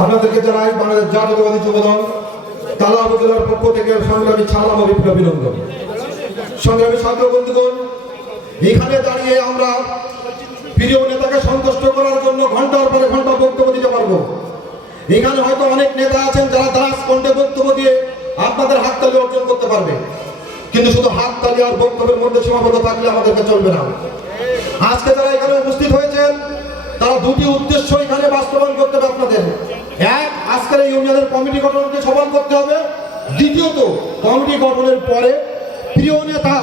আপনাদেরকে জানাই বাংলাদেশ জাতীয়তাবাদী যুবদল তালা উপজেলার পক্ষ থেকে সংগ্রামী ছাড়লাম অভিপ্র অভিনন্দন। সংগ্রামী ছাত্র বন্ধুগণ, এখানে দাঁড়িয়ে আমরা প্রিয় নেতাকে সন্তুষ্ট করার জন্য ঘণ্টার পরে ঘণ্টা বক্তব্য দিতে পারব। এখানে হয়তো অনেক নেতা আছেন যারা দাস কণ্ঠে বক্তব্য দিয়ে আপনাদের হাত হাততালি অর্জন করতে পারবে। কিন্তু শুধু হাত হাততালি আর বক্তব্যের মধ্যে সীমাবদ্ধ থাকলে আমাদেরকে চলবে না। আজকে যারা এখানে উপস্থিত হয়েছেন, তারা দুটি উদ্দেশ্য এখানে বাস্তবায়ন করতে হবে আপনাদের। ইউনিয়নের কমিটি গঠনকে সফল করতে হবে। দ্বিতীয়ত, কমিটি গঠনের পরে প্রিয় নেতা,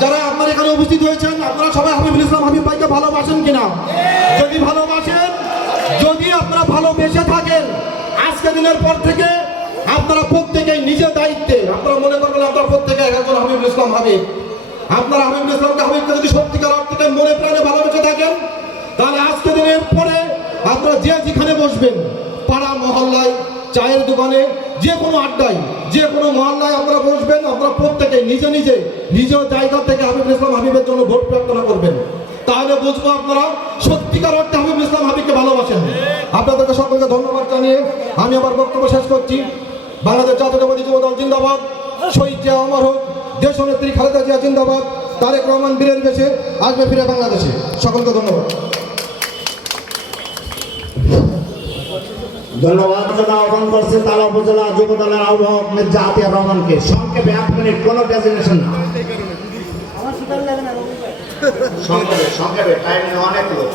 যারা আপনারা এখানে উপস্থিত হয়েছেন, আপনারা সবাই হাবিবুল ইসলাম হাবিব ভাইকে ভালোবাসেন কিনা? যদি ভালোবাসেন, যদি আপনারা ভালোবেসে থাকেন, আজকে দিনের পর থেকে আপনারা প্রত্যেকেই নিজের দায়িত্বে, আপনারা মনে করবেন আপনারা প্রত্যেকে একজন হাবিবুল ইসলাম হাবিব। আপনারা হাবিবুল ইসলামকে হাবিবকে যদি সত্যিকার অর্থে মনে প্রাণে ভালোবেসে থাকেন, তাহলে আজকে দিনের পরে আপনারা যে যেখানে বসবেন, পাড়া, মহল্লায় চায়ের দোকানে, যে কোনো আড্ডায়, যে কোনো মহল্লায় আপনারা বসবেন, আপনারা প্রত্যেকে নিজে নিজে নিজ জায়গা থেকে হাবিবুল ইসলাম হাবিবের জন্য ভোট প্রার্থনা করবেন। তাহলে বুঝব আপনারা, সত্যিকার অর্থে হাবিবুল ইসলাম হাবিবকে ভালোবাসেন। আপনাদেরকে সকলকে ধন্যবাদ জানিয়ে আমি আমার বক্তব্য শেষ করছি। বাংলাদেশ জাতীয়তাবাদী যুব দল জিন্দাবাদ। শহীদ জিয়া অমর হোক দেশ নেত্রী খালেদা জিয়া জিন্দাবাদ। তারেক রহমান বীরের বেশে, আসবে ফিরে বাংলাদেশে। সকলকে ধন্যবাদ। ধন্যবাদ। আহ্বান করছে তালা উপজেলা যুব দলের আহ্বায়ক মির্জা আতিয়ার রহমানকে। সংক্ষেপে এক মিনিট, কোনো ডেজিনেশন না। সংক্ষেপে সংক্ষেপে, টাইম অনেক লোক।